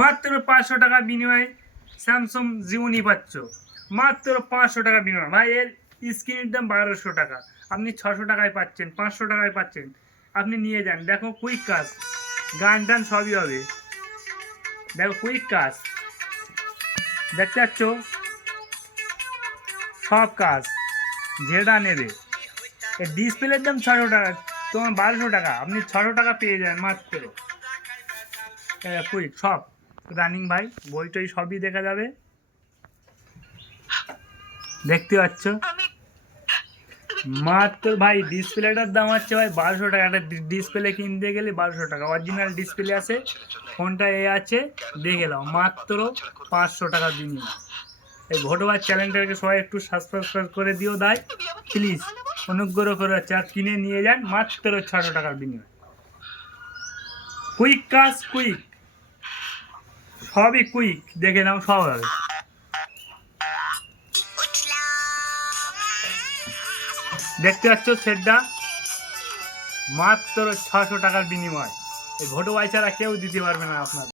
মাত্র 500 টাকা বিনিময়ে স্যামসাং জিওনি পাচ্ছ, মাত্র 500 টাকা বিনিময়। ভাই এর স্ক্রিনের দাম 1200 টাকা, আপনি 600 টাকায় পাচ্ছেন, 500 টাকায় পাচ্ছেন। আপনি নিয়ে যান, দেখো কুইক কাজ, গান টান সবই হবে। দেখো কুইক কাজ দেখতে পাচ্ছ, সব কাজ যেটা নেবে। এর ডিসপ্লের দাম 600 টাকা, তোমার 1200 টাকা, আপনি 600 টাকা পেয়ে যান মাত্র। কুইক সব রানিং ভাই, বই টই সবই দেখা যাবে, দেখতে পাচ্ছ। মাত্র ভাই ডিসপ্লেটার দাম হচ্ছে ভাই 1200 টাকা। একটা ডিসপ্লে কিনতে গেলে 1200 টাকা, অরিজিনাল ডিসপ্লে আছে, ফোনটা এ আছে, দেখে নাও মাত্র 500 টাকা বিনিময়। এই ঘটোবার চ্যানেলটাকে সবাই একটু সাবস্ক্রাইব করে দিও দাই প্লিজ, অনুগ্রহ করে চার কিনে নিয়ে যান মাত্র 600 টাকার বিনিময়। কুইক কাজ, কুইক সবই কুইক, দেখে নাও সব হবে। দেখতে পাচ্ছ সেটটা মাত্র 600 টাকার বিনিময়। এই ঘটো ছাড়া কেউ দিতে পারবে না আপনার।